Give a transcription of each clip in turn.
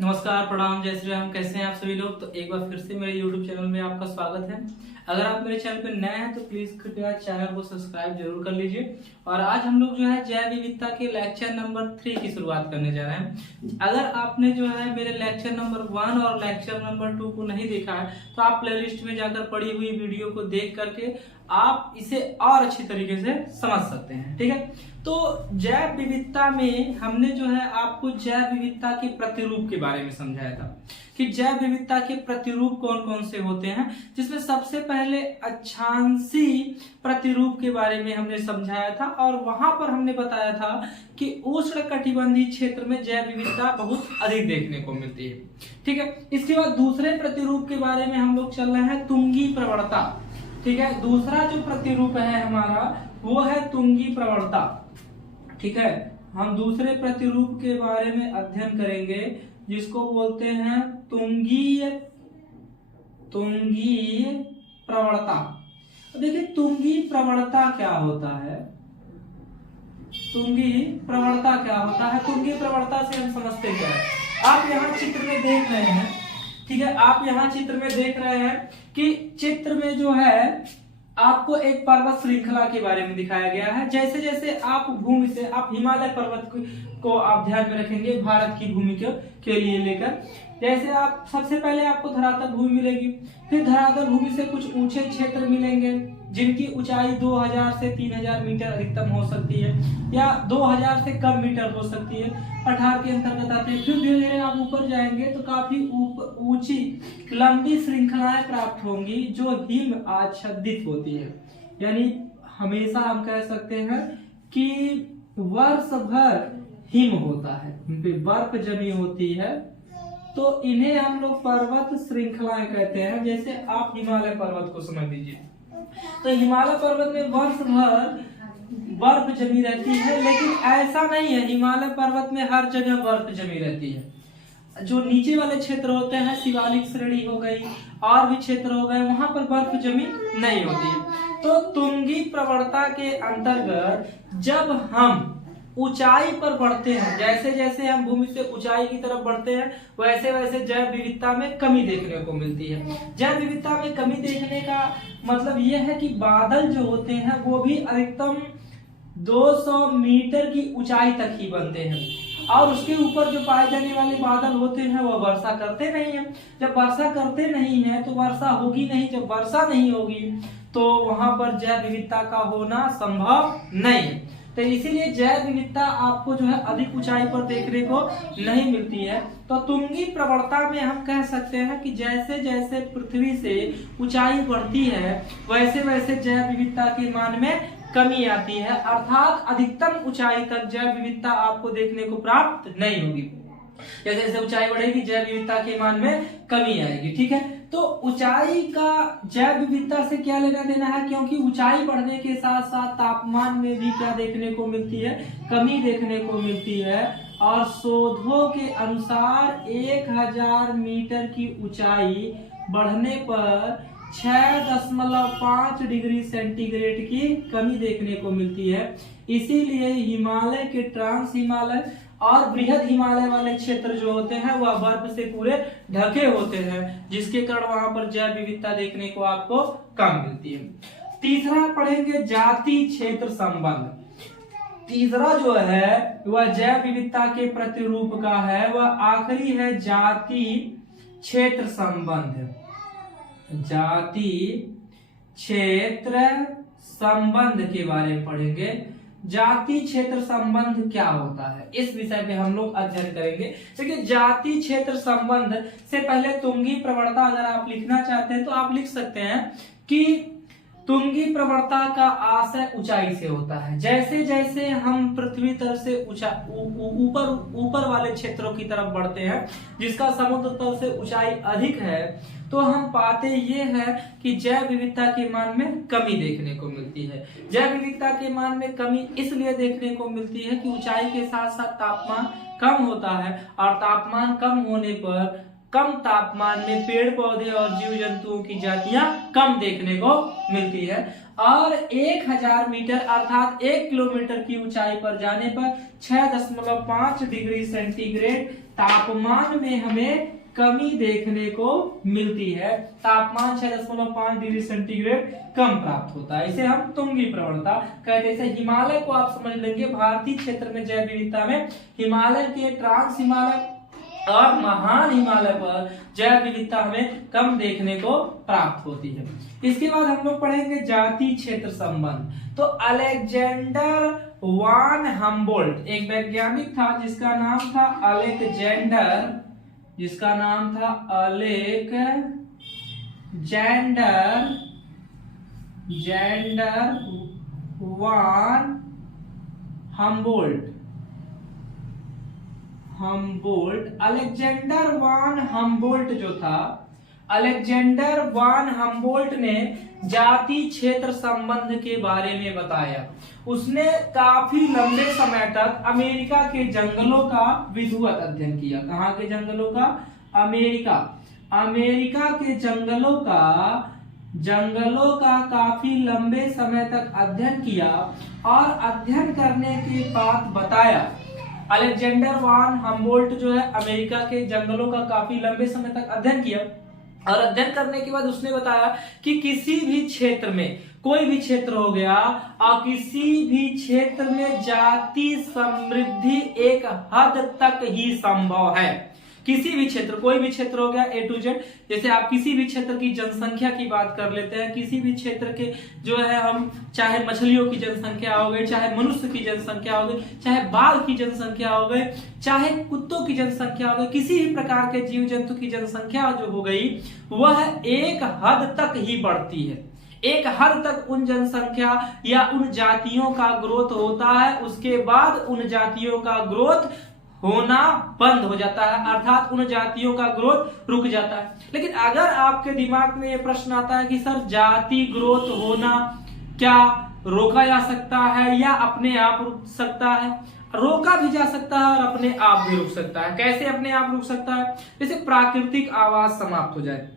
नमस्कार, प्रणाम, जय श्री राम। कैसे हैं आप सभी लोग। तो एक बार फिर से मेरे YouTube चैनल में आपका स्वागत है। अगर आप मेरे चैनल पे नए हैं तो प्लीज कृपया चैनल को सब्सक्राइब जरूर कर लीजिए। और आज हम लोग जो है जैव विविधता के लेक्चर नंबर 3 की शुरुआत करने जा रहे हैं। अगर आपने जो है मेरे लेक्चर नंबर 1 और लेक्चर नंबर 2 को नहीं देखा है तो आप प्लेलिस्ट में जाकर पड़ी हुई वीडियो को देख करके आप इसे और अच्छी तरीके से समझ सकते हैं। ठीक है, तो जैव विविधता में हमने जो है आपको जैव विविधता के प्रतिरूप के बारे में समझाया था कि जैव विविधता के प्रतिरूप कौन कौन से होते हैं, जिसमें सबसे पहले अक्षांशी प्रतिरूप के बारे में हमने समझाया था। और वहां पर हमने बताया था कि उष्णकटिबंधीय क्षेत्र में जैव विविधता बहुत अधिक देखने को मिलती है। ठीक है, इसके बाद दूसरे प्रतिरूप के बारे में हम लोग चल रहे हैं तुंगी प्रवणता। ठीक है, दूसरा जो प्रतिरूप है हमारा वो है तुंगी प्रवणता। ठीक है, हम दूसरे प्रतिरूप के बारे में अध्ययन करेंगे जिसको बोलते हैं तुंगीय प्रवणता। देखिए तुंगी प्रवणता क्या होता है, तुंगी प्रवणता क्या होता है। तुंगी प्रवणता से हम समझते क्या है, आप यहाँ चित्र में देख रहे हैं। ठीक है, आप यहाँ चित्र में देख रहे हैं कि चित्र में जो है आपको एक पर्वत श्रृंखला के बारे में दिखाया गया है। जैसे जैसे आप भूमि से आप हिमालय पर्वत को आप ध्यान में रखेंगे भारत की भूमि के लिए लेकर, जैसे आप सबसे पहले आपको धरातल भूमि मिलेगी, फिर धरातल भूमि से कुछ ऊंचे क्षेत्र मिलेंगे जिनकी ऊंचाई 2000 से 3000 मीटर अधिकतम हो सकती है या 2000 से कम मीटर हो सकती है, पठार के अंतर्गत आते हैं। फिर धीरे धीरे आप ऊपर जाएंगे तो काफी ऊंची लंबी श्रृंखलाएं प्राप्त होंगी जो हिम आच्छादित होती है। यानी हमेशा हम कह सकते हैं कि वर्ष भर हिम होता है, उन पे बर्फ जमी होती है, तो इन्हें हम लोग पर्वत श्रृंखलाएं कहते हैं। जैसे आप हिमालय पर्वत को समझ लीजिए, तो हिमालय पर्वत में वर्ष भर बर्फ जमी रहती है, लेकिन ऐसा नहीं है हिमालय पर्वत में हर जगह बर्फ जमी रहती है। जो नीचे वाले क्षेत्र होते हैं, शिवालिक श्रेणी हो गई और भी क्षेत्र हो गए, वहां पर बर्फ जमी नहीं होती है। तो तुंगी प्रवणता के अंतर्गत जब हम ऊंचाई पर बढ़ते हैं, जैसे जैसे हम भूमि से ऊंचाई की तरफ बढ़ते हैं, वैसे वैसे जैव विविधता में कमी देखने को मिलती है। जैव विविधता में कमी देखने का मतलब यह है कि बादल जो होते हैं वो भी अधिकतम 200 मीटर की ऊंचाई तक ही बनते हैं, और उसके ऊपर जो पाए जाने वाले बादल होते हैं वो वर्षा करते नहीं है। जब वर्षा करते नहीं है तो वर्षा होगी नहीं, जब वर्षा नहीं होगी तो वहां पर जैव विविधता का होना संभव नहीं है। तो इसीलिए जैव विविधता आपको जो है अधिक ऊंचाई पर देखने को नहीं मिलती है। तो तुंगी प्रवणता में हम कह सकते हैं कि जैसे जैसे पृथ्वी से ऊंचाई बढ़ती है वैसे वैसे जैव विविधता के मान में कमी आती है, अर्थात अधिकतम ऊंचाई तक जैव विविधता आपको देखने को प्राप्त नहीं होगी। जैसे जैसे ऊंचाई बढ़ेगी जैव विविधता के मान में कमी आएगी। ठीक है, तो ऊंचाई का जैव विविधता से क्या लेना देना है, क्योंकि ऊंचाई बढ़ने के साथ साथ तापमान में भी क्या देखने को मिलती है, कमी देखने को मिलती है। और शोधों के अनुसार 1000 मीटर की ऊंचाई बढ़ने पर 6.5 डिग्री सेंटीग्रेड की कमी देखने को मिलती है। इसीलिए हिमालय के ट्रांस हिमालय और बृहद हिमालय वाले क्षेत्र जो होते हैं वह बर्फ से पूरे ढके होते हैं, जिसके कारण वहां पर जैव विविधता देखने को आपको कम मिलती है। तीसरा पढ़ेंगे जाति क्षेत्र संबंध। तीसरा जो है वह जैव विविधता के प्रतिरूप का है, वह आखिरी है जाति क्षेत्र संबंध। जाति क्षेत्र संबंध के बारे में पढ़ेंगे। जाति क्षेत्र संबंध क्या होता है इस विषय पे हम लोग अध्ययन करेंगे। देखिए जाति क्षेत्र संबंध से पहले तुंगी प्रवणता अगर आप लिखना चाहते हैं तो आप लिख सकते हैं कि तुंगी प्रवणता का आशय ऊंचाई से होता है। जैसे जैसे हम पृथ्वी तल से ऊपर वाले क्षेत्रों की तरफ बढ़ते हैं जिसका समुद्र तल से ऊंचाई अधिक है, तो हम पाते ये है कि जैव विविधता के मान में कमी देखने को मिलती है। जैव विविधता के मान में कमी इसलिए देखने को मिलती है कि ऊंचाई के साथ साथ तापमान कम होता है, और तापमान कम होने पर कम तापमान में पेड़ पौधे और जीव जंतुओं की जातियां कम देखने को मिलती है। और 1000 मीटर अर्थात 1 किलोमीटर की ऊंचाई पर जाने पर 6.5 डिग्री सेंटीग्रेड तापमान में हमें कमी देखने को मिलती है। तापमान 6.5 डिग्री सेंटीग्रेड कम प्राप्त होता है, इसे हम तुंगी प्रवणता कहते हैं। जैसे हिमालय को आप समझ लेंगे, भारतीय क्षेत्र में जैव विविधता में हिमालय के ट्रांस हिमालय और महान हिमालय पर जैव विविधता हमें कम देखने को प्राप्त होती है। इसके बाद हम लोग पढ़ेंगे जाति क्षेत्र संबंध। तो अलेक्जेंडर वान हम्बोल्ट एक वैज्ञानिक था जिसका नाम था अलेक्जेंडर वान हम्बोल्ट। अलेक्जेंडर वान हम्बोल्ट जो था, अलेक्जेंडर वान हम्बोल्ट ने जाति क्षेत्र संबंध के बारे में बताया। उसने काफी लंबे समय तक अमेरिका के जंगलों का विधिवत अध्ययन किया। कहाँ के जंगलों का? अमेरिका के जंगलों का काफी लंबे समय तक अध्ययन किया और अध्ययन करने के बाद बताया। अलेक्जेंडर वान हम्बोल्ट जो है अमेरिका के जंगलों का काफी लंबे समय तक अध्ययन किया और अध्ययन करने के बाद उसने बताया कि किसी भी क्षेत्र में, कोई भी क्षेत्र हो गया, और किसी भी क्षेत्र में जाति समृद्धि एक हद तक ही संभव है। किसी भी क्षेत्र, कोई भी क्षेत्र हो गया A to Z। जैसे आप किसी भी क्षेत्र की जनसंख्या की बात कर लेते हैं, किसी भी क्षेत्र के जो है हम चाहे मछलियों की जनसंख्या हो गई, चाहे मनुष्य की जनसंख्या हो गई, चाहे बाघ की जनसंख्या हो गई, चाहे कुत्तों की जनसंख्या हो गई, किसी भी प्रकार के जीव जंतु की जनसंख्या जो हो गई वह एक हद तक ही बढ़ती है। एक हद तक उन जनसंख्या या उन जातियों का ग्रोथ होता है, उसके बाद उन जातियों का ग्रोथ होना बंद हो जाता है, अर्थात उन जातियों का ग्रोथ रुक जाता है। लेकिन अगर आपके दिमाग में ये प्रश्न आता है कि सर जाति ग्रोथ होना क्या रोका जा सकता है या अपने आप रुक सकता है? रोका भी जा सकता है और अपने आप भी रुक सकता है। कैसे अपने आप रुक सकता है? जैसे प्राकृतिक आवास समाप्त हो जाए,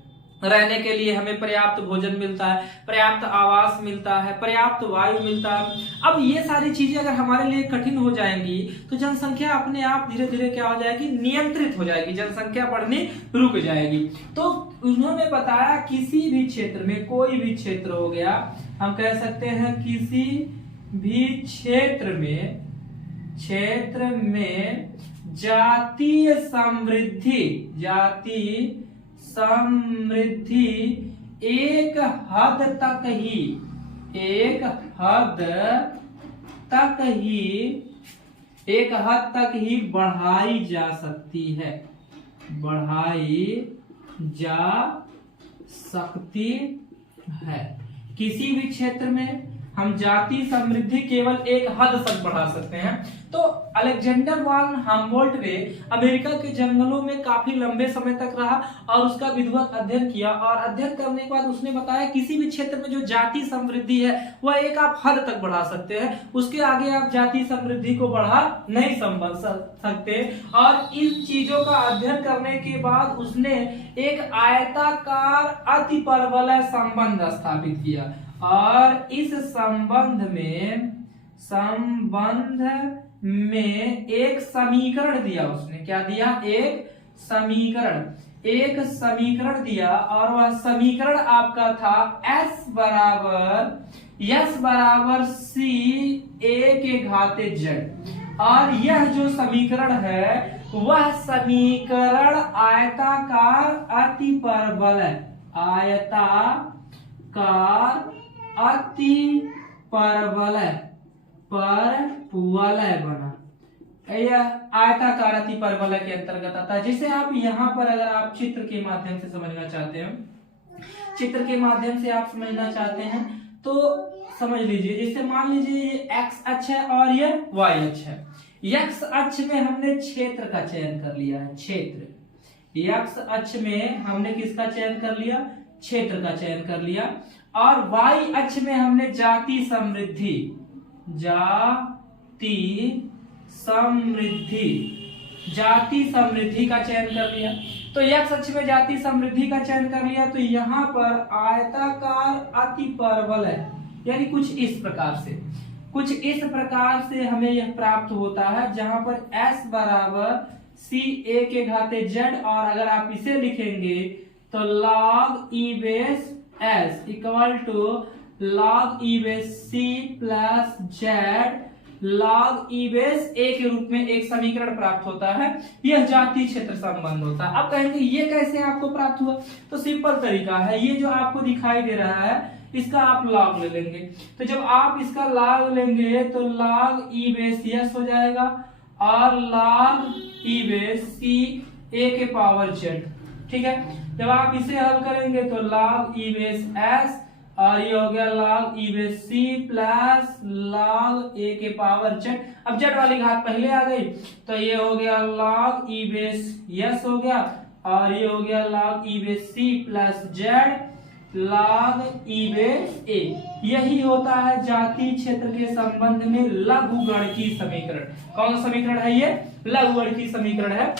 रहने के लिए हमें पर्याप्त भोजन मिलता है, पर्याप्त आवास मिलता है, पर्याप्त वायु मिलता है। अब ये सारी चीजें अगर हमारे लिए कठिन हो जाएंगी तो जनसंख्या अपने आप धीरे धीरे क्या हो जाएगी? नियंत्रित हो जाएगी, जनसंख्या बढ़नी रुक जाएगी। तो उन्होंने बताया किसी भी क्षेत्र में, कोई भी क्षेत्र हो गया, हम कह सकते हैं किसी भी क्षेत्र में जातीय समृद्धि एक हद तक ही बढ़ाई जा सकती है, किसी भी क्षेत्र में हम जाति समृद्धि केवल एक हद तक बढ़ा सकते हैं। तो अलेक्जेंडर वान हम्बोल्ट ने अमेरिका के जंगलों में काफी लंबे समय तक रहा और उसका विधिवत अध्ययन किया, और अध्ययन करने के बाद उसने बताया किसी भी क्षेत्र में जो जाति समृद्धि है वह एक आप हद तक बढ़ा सकते हैं, उसके आगे आप जाति समृद्धि को बढ़ा नहीं सकते। और इन चीजों का अध्ययन करने के बाद उसने एक आयताकार अतिपरवलय संबंध स्थापित किया और इस संबंध में एक समीकरण दिया। उसने क्या दिया? एक समीकरण दिया और वह समीकरण आपका था S बराबर C A के घाते Z। और यह जो समीकरण है वह समीकरण आयताकार अतिपरवलय बना। यह आयताकार अतिपरवलय के अंतर्गत आता है। जिसे आप यहाँ पर अगर आप चित्र के माध्यम से समझना चाहते हैं तो समझ लीजिए। जैसे मान लीजिए ये x अक्ष है और ये y अक्ष है। x अक्ष में हमने क्षेत्र का चयन कर लिया है, x अक्ष में हमने किसका चयन कर लिया? क्षेत्र का चयन कर लिया। और y अक्ष में हमने जाति समृद्धि का चयन कर लिया। तो x अक्ष में जाति समृद्धि का चयन कर लिया तो यहाँ पर आयताकार अतिपरवलय यानी कुछ इस प्रकार से, कुछ इस प्रकार से हमें यह प्राप्त होता है, जहां पर s बराबर c a के घाते z, और अगर आप इसे लिखेंगे तो log e base s equal to log e base c plus z log e base a के रूप में एक समीकरण प्राप्त होता है। यह जातीय क्षेत्र संबंध होता है। अब कहेंगे ये कैसे आपको प्राप्त हुआ, तो सिंपल तरीका है, ये जो आपको दिखाई दे रहा है इसका आप log ले लेंगे। तो जब आप इसका log लेंगे तो log e बेस s हो जाएगा और log e base c a के पावर z, ठीक है। जब आप इसे हल करेंगे तो log e बेस s और ये हो गया log e base c plus log a के पावर z। अब z वाली घात पहले आ गई तो ये हो गया log e बेस s हो गया, और ये हो गया log e base c plus z log e base a। यही होता है जातीय क्षेत्र के संबंध में लघुगणकीय समीकरण। कौन सा समीकरण है ये, लघुगणकीय समीकरण है।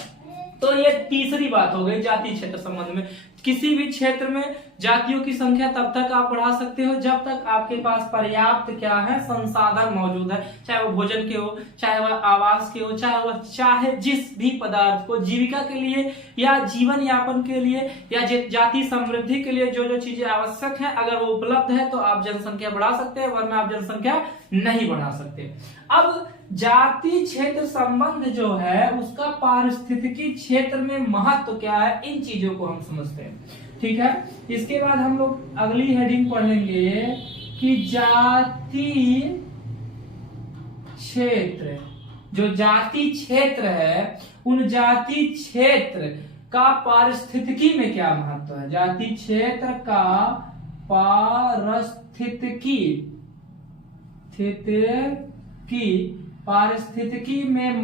तो ये तीसरी बात हो गई जातीय क्षेत्र संबंध में। किसी भी क्षेत्र में जातियों की संख्या तब तक आप बढ़ा सकते हो जब तक आपके पास पर्याप्त क्या है, संसाधन मौजूद है, चाहे वो भोजन के हो, चाहे वह आवास के हो, चाहे जिस भी पदार्थ को जीविका के लिए या जीवन यापन के लिए या जाति समृद्धि के लिए जो जो चीजें आवश्यक है, अगर वो उपलब्ध है तो आप जनसंख्या बढ़ा सकते हैं, वरना आप जनसंख्या नहीं बढ़ा सकते। अब जातीय क्षेत्र संबंध जो है उसका पारिस्थितिकी क्षेत्र में महत्व क्या है, इन चीजों को हम समझते हैं, ठीक है। इसके बाद हम लोग अगली हेडिंग पढ़ेंगे कि जातीय क्षेत्र, जो जातीय क्षेत्र है उन जातीय क्षेत्र का पारिस्थितिकी में क्या महत्व है। जातीय क्षेत्र का पारिस्थितिकी में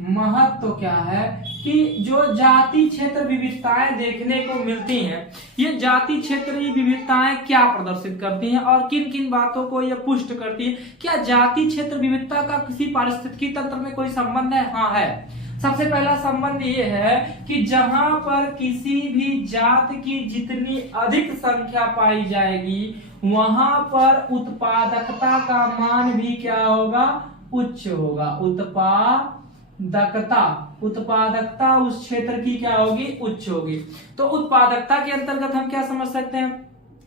महत्व क्या है कि जो जाति क्षेत्र विविधताएं देखने को मिलती हैं, ये जाति क्षेत्रीय विविधताएं क्या प्रदर्शित करती हैं और किन किन बातों को ये पुष्ट करती है। क्या जाति क्षेत्र विविधता का किसी पारिस्थितिकी तंत्र में कोई संबंध है? हाँ है। सबसे पहला संबंध ये है कि जहां पर किसी भी जात की जितनी अधिक संख्या पाई जाएगी वहां पर उत्पादकता का मान भी क्या होगा, उच्च होगा। उत्पादकता उस क्षेत्र की क्या होगी, उच्च होगी। तो उत्पादकता के अंतर्गत हम क्या समझ सकते हैं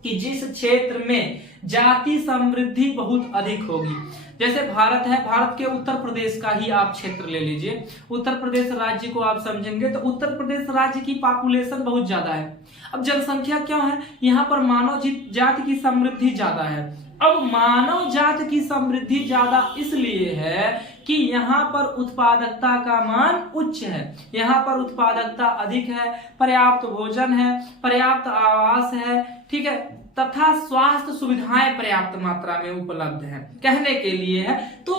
कि जिस क्षेत्र में जाति समृद्धि बहुत अधिक होगी, जैसे भारत है, भारत के उत्तर प्रदेश का ही आप क्षेत्र ले लीजिए। उत्तर प्रदेश राज्य को आप समझेंगे तो उत्तर प्रदेश राज्य की पॉपुलेशन बहुत ज्यादा है। अब जनसंख्या क्या है, यहाँ पर मानव जाति की समृद्धि ज्यादा है। अब मानव जाति की समृद्धि ज्यादा इसलिए है कि यहाँ पर उत्पादकता का मान उच्च है, यहाँ पर उत्पादकता अधिक है, पर्याप्त भोजन है, पर्याप्त आवास है, ठीक है, तथा स्वास्थ्य सुविधाएं पर्याप्त मात्रा में उपलब्ध है। कहने के लिए है तो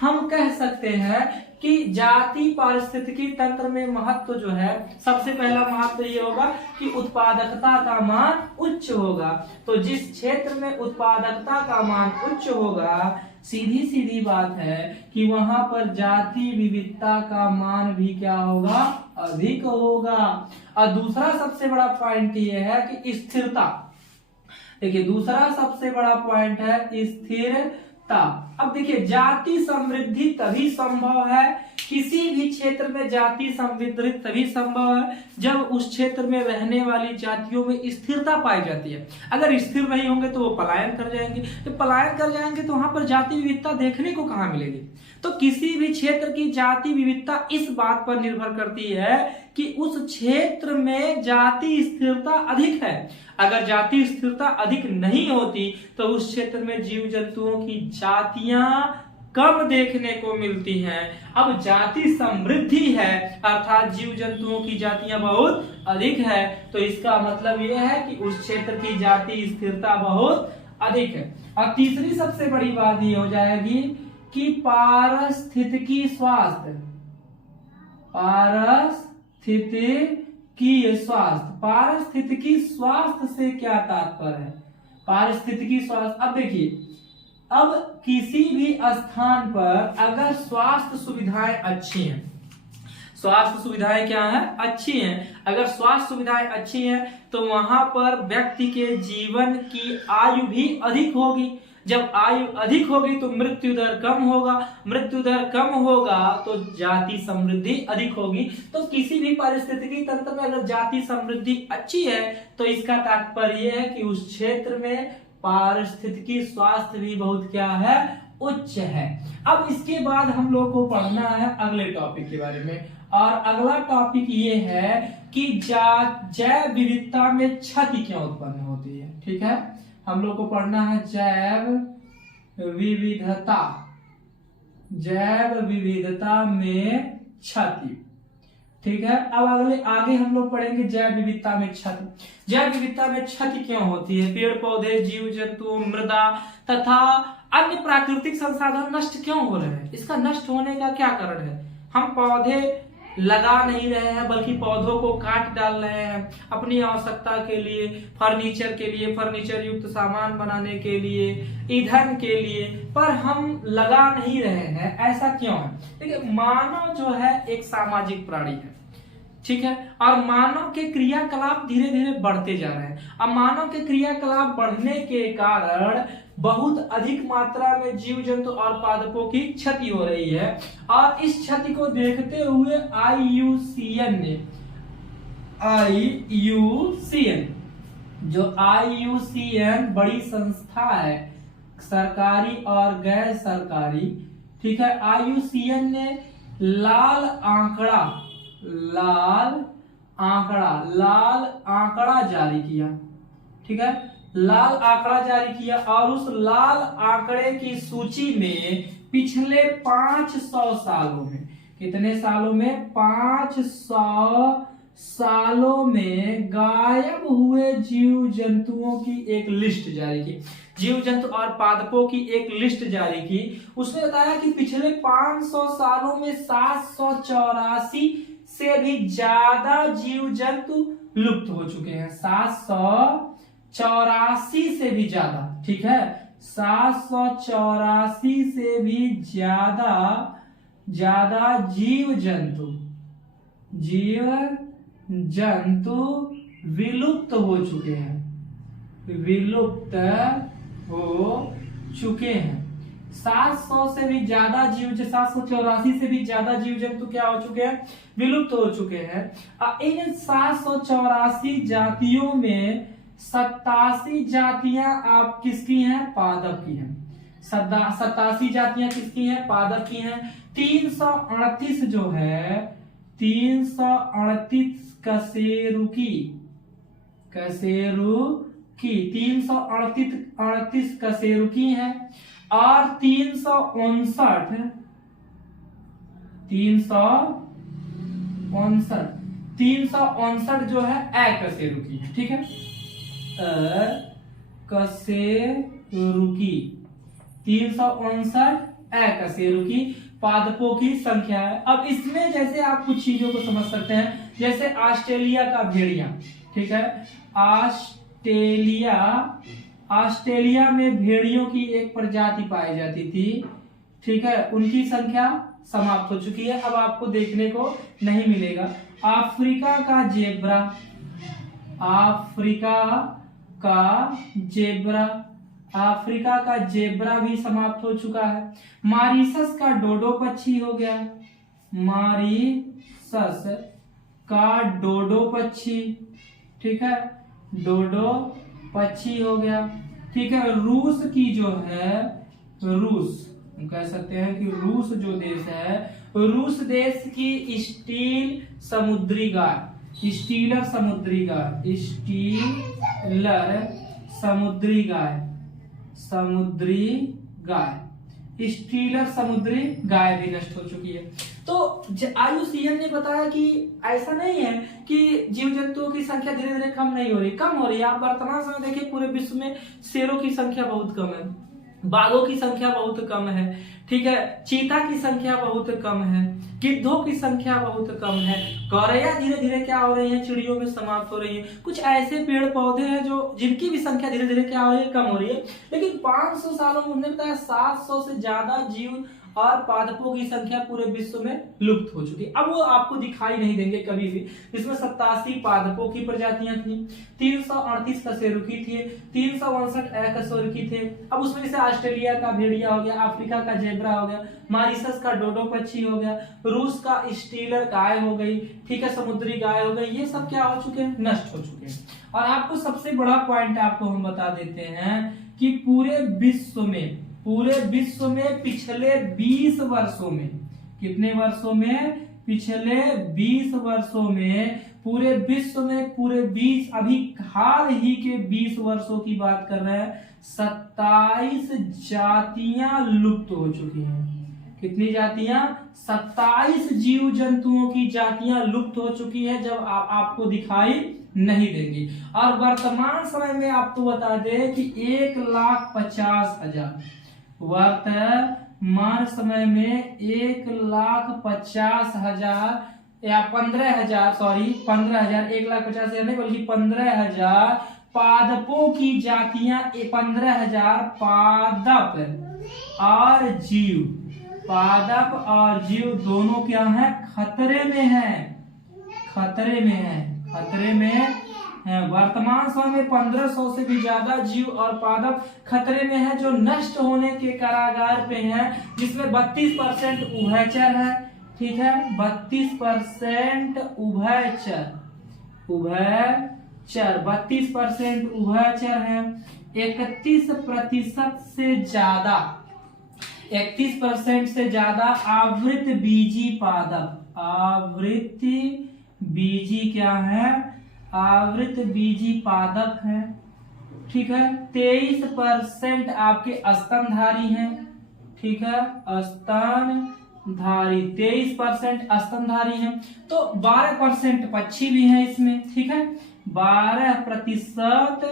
हम कह सकते हैं कि जाति पारिस्थितिकी तंत्र में महत्व जो है, सबसे पहला महत्व ये होगा कि उत्पादकता का मान उच्च होगा। तो जिस क्षेत्र में उत्पादकता का मान उच्च होगा, सीधी सीधी बात है कि वहां पर जाति विविधता का मान भी क्या होगा, अधिक होगा। और दूसरा सबसे बड़ा पॉइंट ये है कि स्थिरता। देखिए दूसरा सबसे बड़ा पॉइंट है स्थिरता। अब देखिए जाति समृद्धि तभी संभव है, किसी भी क्षेत्र में जाति समृद्धि तभी संभव है जब उस क्षेत्र में रहने वाली जातियों में स्थिरता पाई जाती है। अगर स्थिर नहीं होंगे तो वो पलायन कर जाएंगे, तो पलायन कर जाएंगे तो वहां पर जाति विविधता देखने को कहां मिलेगी। तो किसी भी क्षेत्र की जाति विविधता इस बात पर निर्भर करती है कि उस क्षेत्र में जाति स्थिरता अधिक है। अगर जाति स्थिरता अधिक नहीं होती तो उस क्षेत्र में जीव जंतुओं की जातियां कम देखने को मिलती हैं। अब जाति समृद्धि है अर्थात जीव जंतुओं की जातियां बहुत अधिक है, तो इसका मतलब यह है कि उस क्षेत्र की जाति स्थिरता बहुत अधिक है। और तीसरी सबसे बड़ी बात ये हो जाएगी कि पारिस्थितिकी स्वास्थ्य से क्या तात्पर्य है। पारिस्थितिकी स्वास्थ्य, अब देखिए, अब किसी भी स्थान पर अगर स्वास्थ्य सुविधाएं अच्छी हैं, स्वास्थ्य सुविधाएं क्या है, अच्छी हैं। अगर स्वास्थ्य सुविधाएं अच्छी हैं तो वहां पर व्यक्ति के जीवन की आयु भी अधिक होगी। जब आयु अधिक होगी तो मृत्यु दर कम होगा, मृत्यु दर कम होगा तो जाति समृद्धि अधिक होगी। तो किसी भी पारिस्थितिकी तंत्र में अगर जाति समृद्धि अच्छी है तो इसका तात्पर्य है कि उस क्षेत्र में पारिस्थितिकी स्वास्थ्य भी बहुत क्या है, उच्च है। अब इसके बाद हम लोग को पढ़ना है अगले टॉपिक के बारे में, और अगला टॉपिक ये है कि जैव विविधता में क्षति क्यों उत्पन्न होती है। ठीक है, हम लोग को पढ़ना है जैव विविधता, जैव विविधता में क्षति। ठीक है, अब आगे हम लोग पढ़ेंगे जैव विविधता में क्षति। जैव विविधता में क्षति क्यों होती है, पेड़ पौधे, जीव जंतु, मृदा तथा अन्य प्राकृतिक संसाधन नष्ट क्यों हो रहे हैं, इसका नष्ट होने का क्या कारण है। हम पौधे लगा नहीं रहे हैं बल्कि पौधों को काट डाल रहे हैं अपनी आवश्यकता के लिए, फर्नीचर युक्त सामान बनाने के लिए, ईंधन के लिए, पर हम लगा नहीं रहे हैं। ऐसा क्यों है? देखिए, मानव जो है एक सामाजिक प्राणी है, ठीक है, और मानव के क्रियाकलाप धीरे धीरे बढ़ते जा रहे हैं। अब मानव के क्रियाकलाप बढ़ने के कारण बहुत अधिक मात्रा में जीव जंतु और पादपों की क्षति हो रही है, और इस क्षति को देखते हुए IUCN बड़ी संस्था है, सरकारी और गैर सरकारी, ठीक है, IUCN ने लाल आंकड़ा जारी किया। ठीक है, लाल आंकड़ा जारी किया, और उस लाल आंकड़े की सूची में पिछले 500 सालों में, कितने सालों में, 500 सालों में गायब हुए जीव जंतुओं की एक लिस्ट जारी की, जीव जंतु और पादपों की एक लिस्ट जारी की। उसने बताया कि पिछले 500 सालों में 784 से भी ज्यादा जीव जंतु लुप्त हो चुके हैं। 784 से भी ज्यादा, ठीक है, 784 से भी ज्यादा जीव जंतु विलुप्त हो चुके हैं, 700 से भी ज्यादा 784 से भी ज्यादा जीव जंतु क्या हो चुके हैं, विलुप्त हो चुके हैं। इन 784 जातियों में 87 जातियां आप किसकी हैं, पादप की हैं। 87 जातियां किसकी हैं, पादप की हैं। 338 जो है, 338 कशेरुकी 338 कशेरुकी है, और 359 जो है अकशेरुकी है। ठीक है, अकशेरुकी 359 अकशेरुकी पादपों की संख्या है। अब इसमें जैसे आप कुछ चीजों को समझ सकते हैं, जैसे ऑस्ट्रेलिया का भेड़िया, ठीक है, ऑस्ट्रेलिया में भेड़ियों की एक प्रजाति पाई जाती थी, ठीक है, उनकी संख्या समाप्त हो चुकी है, अब आपको देखने को नहीं मिलेगा। अफ्रीका का जेब्रा भी समाप्त हो चुका है। मॉरीशस का डोडो पक्षी हो गया, मॉरीशस का डोडो पक्षी, ठीक है, डोडो पक्षी हो गया। ठीक है, रूस की जो है, रूस कह सकते हैं कि रूस जो देश है, रूस देश की स्टीलर समुद्री गाय भी नष्ट हो चुकी है। तो IUCN ने बताया कि ऐसा नहीं है कि जीव जंतुओं की संख्या धीरे धीरे कम नहीं हो रही, कम हो रही है। आप वर्तमान समय देखिए, पूरे विश्व में शेरों की संख्या बहुत कम है, बाघों की संख्या बहुत कम है, ठीक है, चीता की संख्या बहुत कम है, गिद्धों की संख्या बहुत कम है, गौरैया धीरे धीरे क्या हो रही है, चिड़ियों में समाप्त हो रही है। कुछ ऐसे पेड़ पौधे हैं जो जिनकी भी संख्या धीरे धीरे क्या हो रही है, कम हो रही है। लेकिन 500 सालों में हमने बताया 700 से ज्यादा जीव और पादपों की संख्या पूरे विश्व में लुप्त हो चुकी है। अब वो आपको दिखाई नहीं देंगे कभी भी। इसमें 87 पादपों की प्रजातियां थी, 338 कशेरुकी थे, 362 अकशेरुकी थे। अब उसमें से ऑस्ट्रेलिया का भेड़िया हो गया, अफ्रीका का जेब्रा हो गया, मॉरिशस का डोडो पक्षी हो गया, रूस का स्टीलर गाय हो गई, ठीक है, समुद्री गाय हो गई, ये सब क्या हो चुके हैं, नष्ट हो चुके हैं। और आपको सबसे बड़ा पॉइंट आपको हम बता देते हैं कि पूरे विश्व में पिछले 20 वर्षों में, कितने वर्षों में, पिछले 20 वर्षों में पूरे विश्व में पूरे 20 अभी हाल ही के 20 वर्षों की बात कर रहे हैं, 27 जातियां लुप्त हो चुकी हैं। कितनी जातियां, 27 जीव जंतुओं की जातियां लुप्त हो चुकी है, जब आपको दिखाई नहीं देंगी। और वर्तमान समय में आपको बता दें कि 1,50,000 वर्तमान समय में 1,50,000 या 15,000 सॉरी 15,000 1,50,000 नहीं बल्कि 15,000 पादपों की जातियां, 15,000 पादप और जीव, पादप और जीव दोनों क्या है, खतरे में है, खतरे में है, खतरे में है। वर्तमान समय में 1500 से भी ज्यादा जीव और पादप खतरे में है, जो नष्ट होने के कगार पे हैं, जिसमें 32% उभयचर है, ठीक है, 32% उभयचर 32% उभयचर है, 31% से ज्यादा 31% से ज्यादा आवृत बीजी पादप, आवृत बीजी क्या है, आवृत बीजी पादप है, ठीक है। 23% आपके स्तनधारी हैं, ठीक है, स्तनधारी 23% स्तनधारी हैं। तो 12% पक्षी भी हैं इसमें, ठीक है, 12%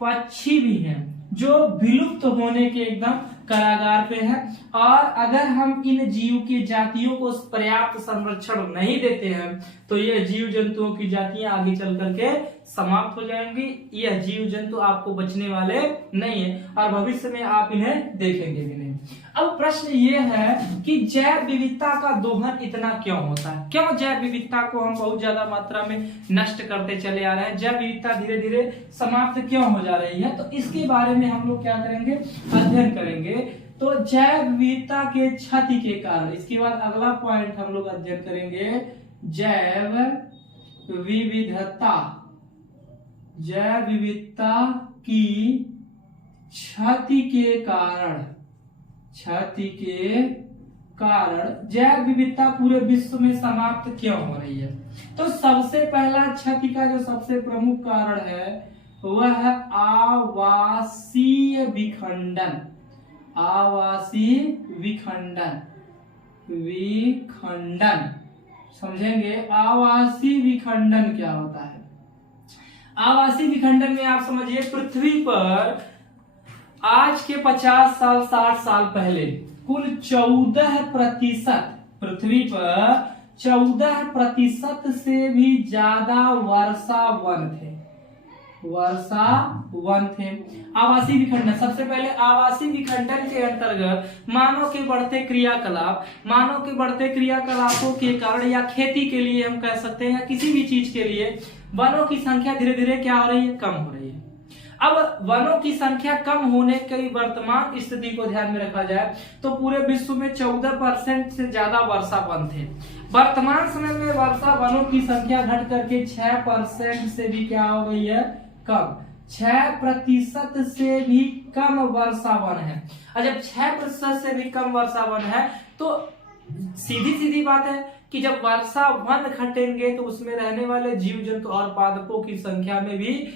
पक्षी भी हैं जो विलुप्त होने के एकदम कगार पे है। और अगर हम इन जीव की जातियों को पर्याप्त संरक्षण नहीं देते हैं तो ये जीव जंतुओं की जातियां आगे चल करके समाप्त हो जाएंगी। यह जीव जंतु आपको बचने वाले नहीं है और भविष्य में आप इन्हें देखेंगे भी नहीं। अब प्रश्न ये है कि जैव विविधता का दोहन इतना क्यों होता है, क्यों जैव विविधता को हम बहुत ज्यादा मात्रा में नष्ट करते चले आ रहे हैं, जैव विविधता धीरे धीरे समाप्त क्यों हो जा रही है। तो इसके बारे में हम लोग क्या करेंगे, अध्ययन करेंगे। तो जैव विविधता के क्षति के कारण, इसके बाद अगला पॉइंट हम लोग अध्ययन करेंगे, जैव विविधता, जैव विविधता की क्षति के कारण, क्षति के कारण जैव विविधता पूरे विश्व में समाप्त क्यों हो रही है। तो सबसे पहला क्षति का जो सबसे प्रमुख कारण है वह है आवासीय विखंडन, आवासीय विखंडन, विखंडन समझेंगे। आवासीय विखंडन क्या होता है। आवासीय विखंडन में आप समझिए पृथ्वी पर आज के 50 साल 60 साल पहले कुल 14%, पृथ्वी पर 14% से भी ज्यादा वर्षा वन थे, वर्षा वन थे। आवासीय विखंडन, सबसे पहले आवासीय विखंडन के अंतर्गत मानव के बढ़ते क्रियाकलाप, मानव के बढ़ते क्रियाकलापों के कारण या खेती के लिए हम कह सकते हैं, किसी भी चीज के लिए वनों की संख्या धीरे धीरे क्या हो रही है, कम हो रही है। अब वनों की संख्या कम होने की वर्तमान स्थिति को ध्यान में रखा जाए तो पूरे विश्व में 14% से ज्यादा वर्षा वन थे। वर्तमान समय में वर्षा वनों की संख्या घट करके 6% से भी क्या हो गई है, कम, 6% से भी कम वर्षा वन है। और जब 6% से भी कम वर्षा वन है तो सीधी सीधी बात है कि जब वर्षा वन घटेंगे तो उसमें रहने वाले जीव जंतु और पादपों की संख्या में भी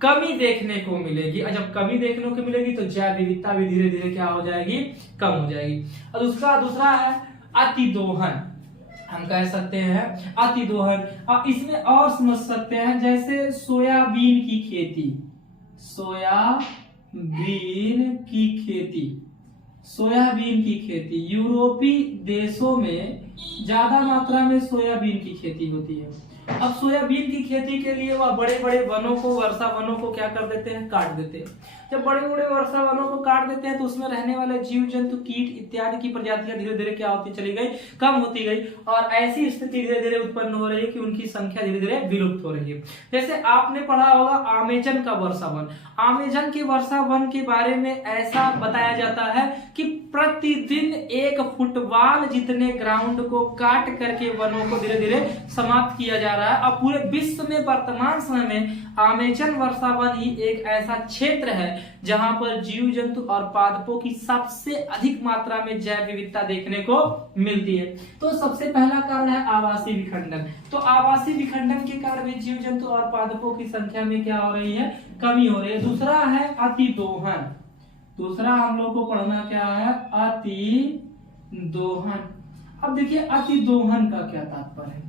कमी देखने को मिलेगी। और जब कमी देखने को मिलेगी तो जैव विविधता भी धीरे धीरे क्या हो जाएगी, कम हो जाएगी। और दूसरा है अतिदोहन, हम कह सकते हैं अतिदोहन। अब इसमें और समझ सकते हैं, जैसे सोयाबीन की खेती, सोयाबीन की खेती, सोयाबीन की खेती यूरोपीय देशों में ज्यादा मात्रा में सोयाबीन की खेती होती है अब सोयाबीन की खेती के लिए वह बड़े बड़े वनों को, वर्षा वनों को क्या कर देते हैं, काट देते हैं। जब बड़े बड़े वर्षा वनों को काट देते हैं तो उसमें रहने वाले जीव जंतु, कीट इत्यादि की प्रजातियां धीरे धीरे क्या होती चली गई, कम होती गई, और ऐसी स्थिति धीरे धीरे उत्पन्न हो रही है कि उनकी संख्या धीरे धीरे विलुप्त हो रही है। जैसे आपने पढ़ा होगा अमेजन का वर्षा वन, अमेजन के वर्षा वन के बारे में ऐसा बताया जाता है कि प्रतिदिन 1 फुटबॉल जितने ग्राउंड को काट करके वनों को धीरे धीरे समाप्त किया जा रहा है। अब पूरे विश्व में वर्तमान समय में अमेजन वर्षा वन ही एक ऐसा क्षेत्र है जहां पर जीव जंतु और पादपों की सबसे अधिक मात्रा में जैव विविधता देखने को मिलती है। तो सबसे पहला कारण है आवासीय विखंडन। तो आवासीय विखंडन के कारण भी जीव जंतु और पादपों की संख्या में क्या हो रही है, कमी हो रही है। दूसरा है अतिदोहन। दूसरा हम लोग को पढ़ना क्या है, अतिदोहन। अब देखिए अतिदोहन का क्या तात्पर्य है।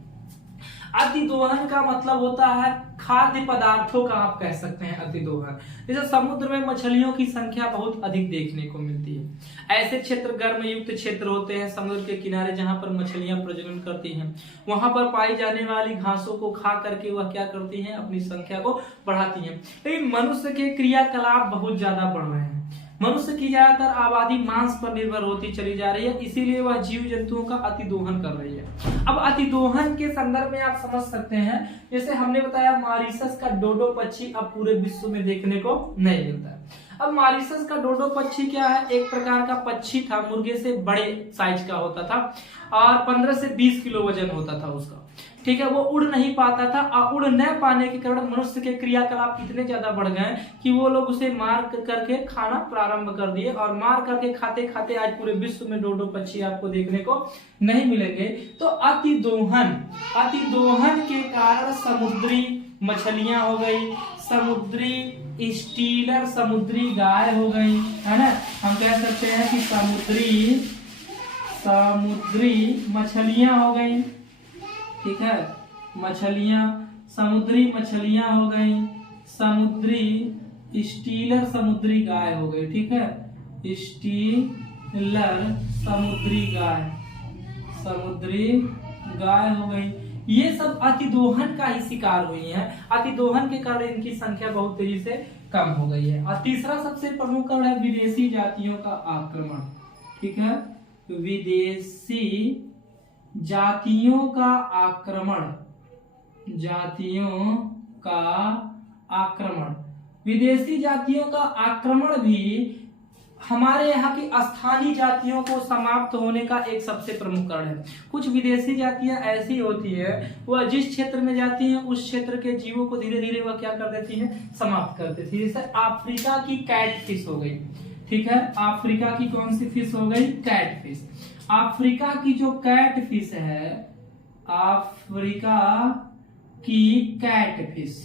अतिदोहन का मतलब होता है खाद्य पदार्थों का, आप कह सकते हैं अतिदोहन। जैसे समुद्र में मछलियों की संख्या बहुत अधिक देखने को मिलती है। ऐसे क्षेत्र गर्म युक्त क्षेत्र होते हैं समुद्र के किनारे जहां पर मछलियां प्रजनन करती हैं। वहां पर पाई जाने वाली घासों को खा करके वह क्या करती हैं, अपनी संख्या को बढ़ाती हैं। लेकिन मनुष्य के क्रियाकलाप बहुत ज्यादा बढ़ रहे हैं। मनुष्य की ज्यादातर आबादी मांस पर निर्भर होती चली जा रही है, इसीलिए वह जीव जंतुओं का अतिदोहन कर रही है। अब अतिदोहन के संदर्भ में आप समझ सकते हैं, जैसे हमने बताया मॉरीशस का डोडो पक्षी अब पूरे विश्व में देखने को नहीं मिलता है। अब मॉरीशस का डोडो पक्षी क्या है, एक प्रकार का पक्षी था, मुर्गे से बड़े साइज का होता था और 15 से 20 किलो वजन होता था उसका। ठीक है, वो उड़ नहीं पाता था और उड़ न पाने के कारण मनुष्य के क्रियाकलाप इतने ज्यादा बढ़ गए कि वो लोग उसे मार करके खाना प्रारंभ कर दिए, और मार करके खाते खाते आज पूरे विश्व में डोडो पक्षी आपको देखने को नहीं मिलेंगे। तो अतिदोहन, अतिदोहन के कारण समुद्री मछलियां हो गई, समुद्री स्टीलर, समुद्री गाय हो गई, है ना। हम कह सकते हैं कि समुद्री मछलियां हो गई, ठीक है, मछलियां, समुद्री मछलियां हो गई, समुद्री स्टीलर समुद्री गाय हो गई, ठीक है, स्टीलर समुद्री गाय हो गई। ये सब अतिदोहन का ही शिकार हुई हैं। अतिदोहन के कारण इनकी संख्या बहुत तेजी से कम हो गई है। और तीसरा सबसे प्रमुख कारण है विदेशी जातियों का आक्रमण, ठीक है, विदेशी जातियों का आक्रमण, जातियों का आक्रमण। विदेशी जातियों का आक्रमण भी हमारे यहाँ की स्थानीय जातियों को समाप्त होने का एक सबसे प्रमुख कारण है। कुछ विदेशी जातियां ऐसी होती है, वह जिस क्षेत्र में जाती हैं उस क्षेत्र के जीवों को धीरे धीरे वह क्या कर देती हैं, समाप्त कर देती है। जैसे अफ्रीका की कैटफिश हो गई, ठीक है, अफ्रीका की कौन सी फिश हो गई, कैटफिश। अफ्रीका की जो कैटफिश है, अफ्रीका की कैटफिश,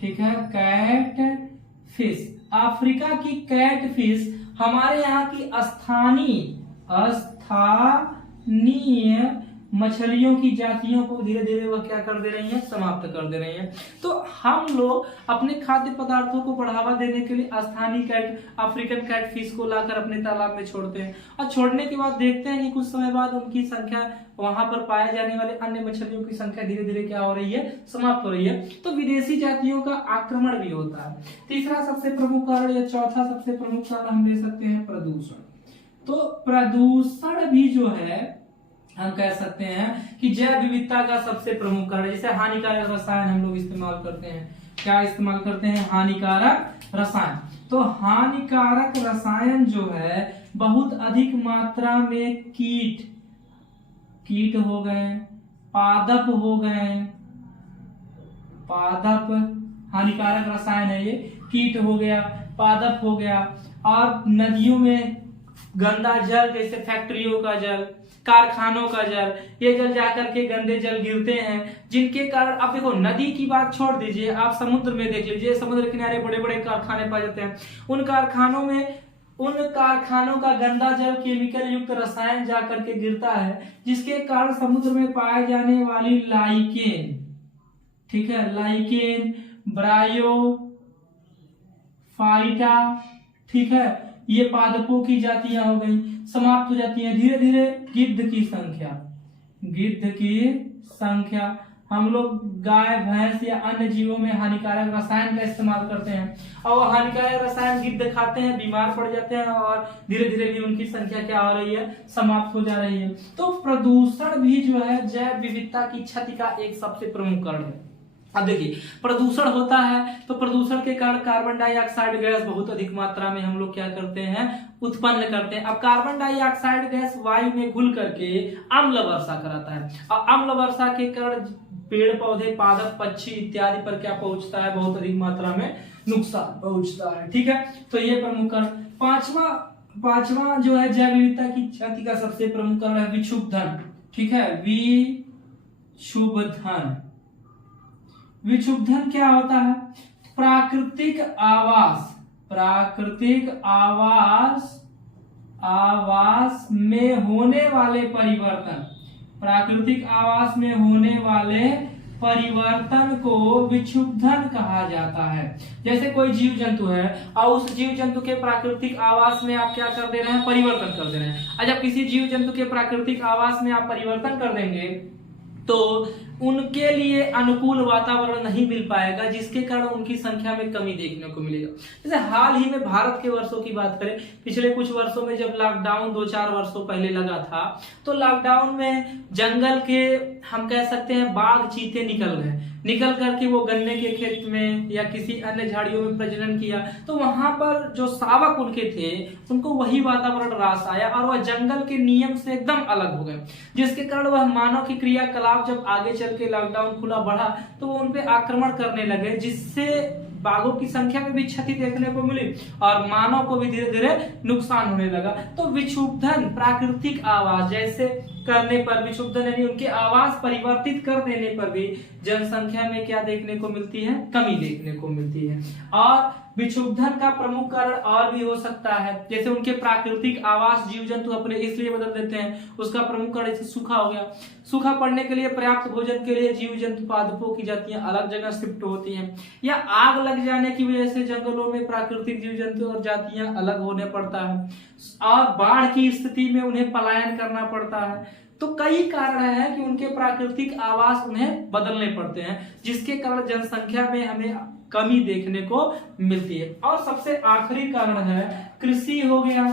ठीक है, कैटफिश, अफ्रीका की कैटफिश हमारे यहाँ की स्थानीय मछलियों की जातियों को धीरे धीरे वह क्या कर दे रही हैं, समाप्त कर दे रही हैं। तो हम लोग अपने खाद्य पदार्थों को बढ़ावा देने के लिए स्थानीय अफ्रीकन कैटफिश को लाकर अपने तालाब में छोड़ते हैं, और छोड़ने के बाद देखते हैं कि कुछ समय बाद उनकी संख्या, वहां पर पाए जाने वाले अन्य मछलियों की संख्या धीरे धीरे क्या हो रही है, समाप्त हो रही है। तो विदेशी जातियों का आक्रमण भी होता है। तीसरा सबसे प्रमुख कारण या चौथा सबसे प्रमुख कारण हम ले सकते हैं प्रदूषण। तो प्रदूषण भी जो है हम कह सकते हैं कि जैव विविधता का सबसे प्रमुख कारण। जैसे हानिकारक रसायन हम लोग इस्तेमाल करते हैं, क्या इस्तेमाल करते हैं, हानिकारक रसायन। तो हानिकारक रसायन जो है बहुत अधिक मात्रा में कीट हो गए, पादप हो गए, पादप हानिकारक रसायन है ये, कीट हो गया, पादप हो गया, और नदियों में गंदा जल, जैसे फैक्ट्रियों का जल, कारखानों का जल, ये जल जाकर के गंदे जल गिरते हैं, जिनके कारण अब देखो नदी की बात छोड़ दीजिए, आप समुद्र में देख लीजिए, समुद्र किनारे बड़े बड़े कारखाने पाए जाते हैं। उन कारखानों का गंदा जल केमिकल युक्त रसायन जाकर के गिरता है, जिसके कारण समुद्र में पाए जाने वाली लाइकेन, ठीक है, लाइकेन, ब्रायोफाइटा, ठीक है, ये पादपों की जातियां हो गई, समाप्त हो जाती हैं। धीरे धीरे गिद्ध की संख्या हम लोग गाय भैंस या अन्य जीवों में हानिकारक रसायन का इस्तेमाल करते हैं और वो हानिकारक रसायन गिद्ध खाते हैं, बीमार पड़ जाते हैं और धीरे धीरे भी उनकी संख्या क्या हो रही है, समाप्त हो जा रही है। तो प्रदूषण भी जो है जैव विविधता की क्षति का एक सबसे प्रमुख कारण है। अब देखिए प्रदूषण होता है तो प्रदूषण के कारण कार्बन डाइऑक्साइड गैस बहुत अधिक मात्रा में हम लोग क्या करते हैं, उत्पन्न करते हैं। अब कार्बन डाइऑक्साइड गैस वायु में घुल करके अम्ल वर्षा कराता है और अम्ल वर्षा के कारण पेड़ पौधे, पादप, पक्षी इत्यादि पर क्या पहुंचता है, बहुत अधिक मात्रा में नुकसान पहुंचता है। ठीक है, तो ये प्रमुख कारण। पांचवा जो है जैव विविधता की क्षति का सबसे प्रमुख कारण है विक्षुब्धन। ठीक है, विक्षुब्धन। विक्षुब्धन क्या होता है, प्राकृतिक आवास में होने वाले परिवर्तन, प्राकृतिक आवास में होने वाले परिवर्तन को विक्षुब्धन कहा जाता है। जैसे कोई जीव जंतु है और उस जीव जंतु के प्राकृतिक आवास में आप क्या कर दे रहे हैं, परिवर्तन कर दे रहे हैं। और जब किसी जीव जंतु के प्राकृतिक आवास में आप परिवर्तन कर देंगे तो उनके लिए अनुकूल वातावरण नहीं मिल पाएगा, जिसके कारण उनकी संख्या में कमी देखने को मिलेगा। जैसे हाल ही में भारत के वर्षों की बात करें, पिछले कुछ वर्षों में जब लॉकडाउन 2-4 वर्षों पहले लगा था तो लॉकडाउन में जंगल के हम कह सकते हैं बाघ, चीते निकल करके वो गन्ने के खेत में या किसी अन्य झाड़ियों में प्रजनन किया, तो वहां पर जो शावक उनके थे उनको वही वातावरण रास आया और वह जंगल के नियम से एकदम अलग हो गए, जिसके कारण वह मानव की क्रियाकलाप जब आगे चल के लॉकडाउन खुला बढ़ा तो वो उनपे आक्रमण करने लगे, जिससे बाघों की संख्या में भी क्षति देखने को मिली और मानव को भी धीरे धीरे नुकसान होने लगा। तो विक्षुब्धन प्राकृतिक आवास जैसे करने पर, विक्षुब्धन यानी उनके आवास परिवर्तित कर देने पर भी जनसंख्या में क्या देखने को मिलती है, कमी देखने को मिलती है। और विक्षुब्धन का प्रमुख कारण और भी हो सकता है, जैसे उनके प्राकृतिक आवास जीव जंतु अपने इसलिए बदल देते हैं, उसका प्रमुख कारण जैसे सूखा हो गया। सूखा पड़ने के लिए पर्याप्त भोजन के लिए जीव जंतु पादपों की जातियां अलग जगह शिफ्ट होती हैं, या आग लग जाने की वजह से जंगलों में प्राकृतिक जीव जंतु और जातियां अलग होने पड़ता है, और बाढ़ की स्थिति में उन्हें पलायन करना पड़ता है। तो कई कारण है कि उनके प्राकृतिक आवास उन्हें बदलने पड़ते हैं, जिसके कारण जनसंख्या में हमें कमी देखने को मिलती है। और सबसे आखिरी कारण है कृषि हो गया।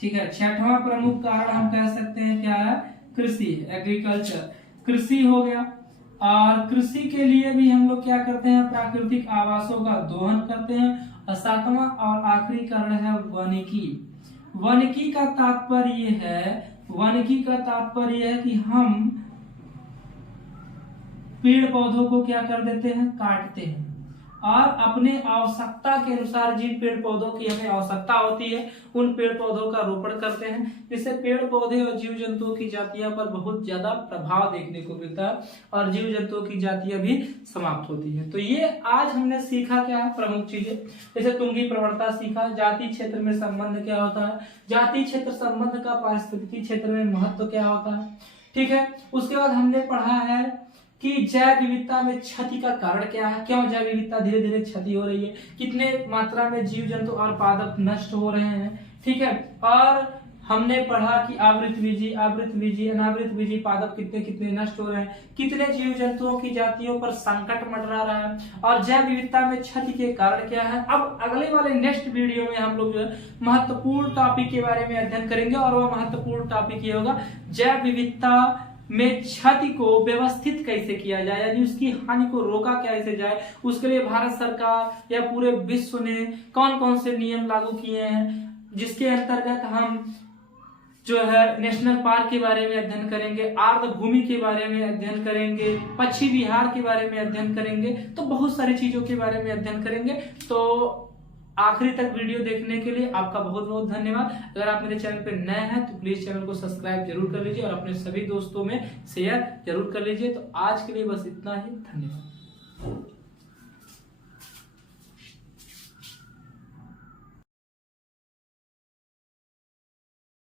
ठीक है, छठवां प्रमुख कारण हम कह सकते हैं क्या है, कृषि, एग्रीकल्चर, कृषि हो गया। और कृषि के लिए भी हम लोग क्या करते हैं, प्राकृतिक आवासों का दोहन करते हैं। और सातवां और आखिरी कारण है वानिकी। वानिकी का तात्पर्य है कि हम पेड़ पौधों को क्या कर देते हैं, काटते हैं, और अपने आवश्यकता के अनुसार जिन पेड़ पौधों की हमें आवश्यकता होती है उन पेड़ पौधों का रोपण करते हैं, जिससे पेड़ पौधे और जीव जंतुओं की जातियों पर बहुत ज्यादा प्रभाव देखने को मिलता है और जीव जंतुओं की जातियां भी समाप्त होती है। तो ये आज हमने सीखा क्या है, प्रमुख चीजें, जैसे तुंगी प्रवणता सीखा, जाति क्षेत्र में संबंध क्या होता है, जाति क्षेत्र संबंध का पारिस्थितिकी क्षेत्र में महत्व क्या होता है। ठीक है, उसके बाद हमने पढ़ा है कि जैव विविधता में क्षति का कारण क्या है, क्यों जैव विविधता धीरे धीरे क्षति हो रही है, कितने मात्रा में जीव जंतु और पादप नष्ट हो रहे हैं। ठीक है, और हमने पढ़ा कि आवृतबीजी, अनावृत बीजी पादप कितने कितने नष्ट हो रहे हैं, कितने जीव जंतुओं की जातियों पर संकट मंडरा रहा है, और जैव विविधता में क्षति के कारण क्या है। अब अगले वाले नेक्स्ट वीडियो में हम लोग जो है महत्वपूर्ण टॉपिक के बारे में अध्ययन करेंगे, और वह महत्वपूर्ण टॉपिक ये होगा जैव विविधता में क्षति को व्यवस्थित कैसे किया जाए, यानी उसकी हानि को रोका कैसे जाए। उसके लिए भारत सरकार या पूरे विश्व ने कौन कौन से नियम लागू किए हैं, जिसके अंतर्गत हम जो है नेशनल पार्क के बारे में अध्ययन करेंगे, आर्द्र भूमि के बारे में अध्ययन करेंगे, पक्षी विहार के बारे में अध्ययन करेंगे, तो बहुत सारी चीजों के बारे में अध्ययन करेंगे। तो आखिरी तक वीडियो देखने के लिए आपका बहुत बहुत धन्यवाद। अगर आप मेरे चैनल पर नए हैं तो प्लीज चैनल को सब्सक्राइब जरूर कर लीजिए और अपने सभी दोस्तों में शेयर जरूर कर लीजिए। तो आज के लिए बस इतना ही, धन्यवाद।